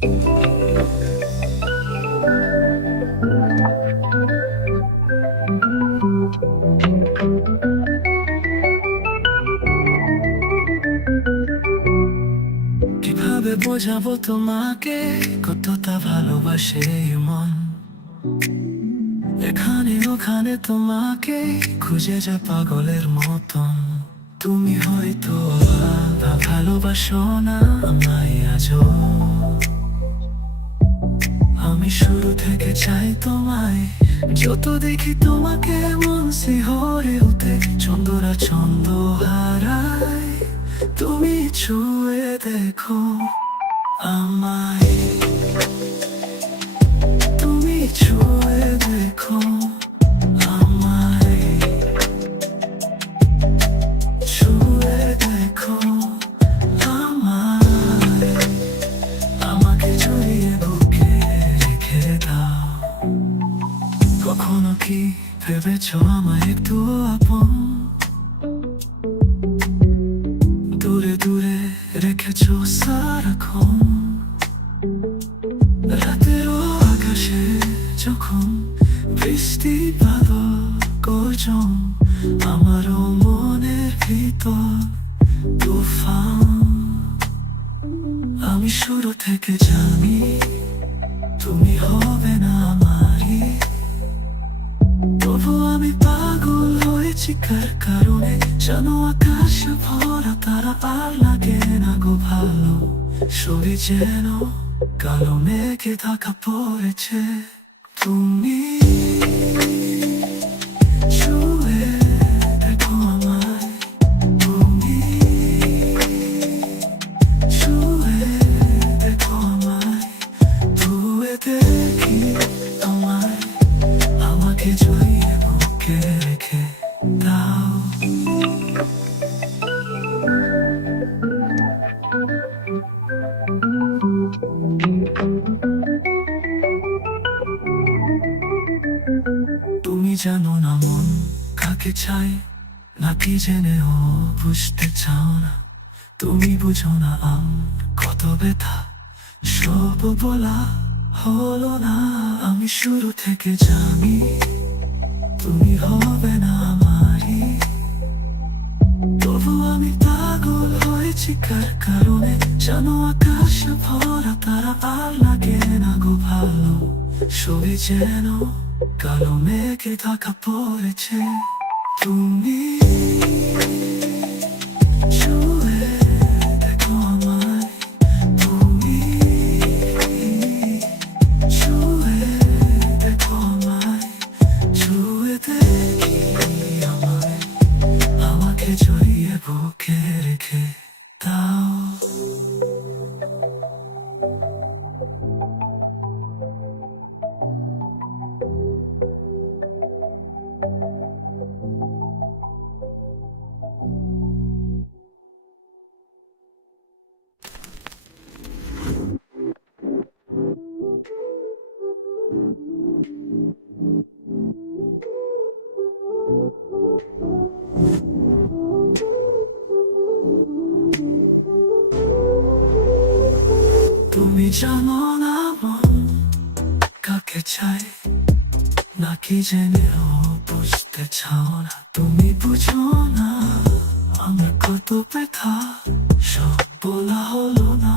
কিভাবে বোঝাবো তোমাকে কতটা ভালোবাসে এই মন, এখানে ওখানে তোমাকে খুঁজে যায় পাগলের মতন। তুমি হয়তো আলাদা, ভালোবাসো না আমায় আজও। আমি শুরু থেকে চাই তোমায়, যত দেখি তোমাকে মন শিহরে ওঠে, চন্দ্রা ছন্দ হারায়। তুমি ছুঁয়ে দেখো আমায়, তুমি ছুঁয়ে দেখো আমায়, ছুঁয়ে দেখো আমায়, আমাকে জড়িয়ে বুকে রেখে দাও। কখনো কি ভেবেছো আমায় একটু আপন, দূরে দূরে রেখেছো সারাক্ষণ। রাতেরও আকাশে যখন বৃষ্টি বাদল গর্জন, আমারও মনের ভিতর তুফান। আমি শুরু থেকে জানি তুমি হবে না আমারই, তবু আমি পাগল হয়েছি কার কারণে জানো। আকাশে ভরা তারা আর লাগে না গো ভালো, সবই যেন কালো মেঘে ঢাকা পড়েছে। তুমি ছুঁয়ে দেখো আমায়, তুমি ছুঁয়ে দেখো আমায়, ছুঁয়ে দেখি আমায়, আমাকে জড়িয়ে বুকে রেখে দাও। তুমি জানো না মন কাকে চাই, নাকি জেনেও বুঝতে চাও না। তুমি বুঝো না কত ব্যথা, সব বলা হলো না। আমি শুরু থেকে জানি তুমি হবে না আমারই, তবু আমি পাগল হয়েছি কার কারণে জানো। আকাশে ভরা তারা আর লাগে না গো ভালো, সবই যেন কালো মেঘে ঢাকা পড়েছে। তুমি ছুঁয়ে দেখো আমায়, তুমি ছুঁয়ে দেখো আমায়, ছুঁয়ে দেখি আমায়, আমাকে জড়িয়ে বুকে রেখে দাও। তুমি জানো না মন কাকে চাই, নাকি জেনেও বুঝতে চাও না। তুমি বুঝো না আমার কত ব্যথা, সব বলা হলো না।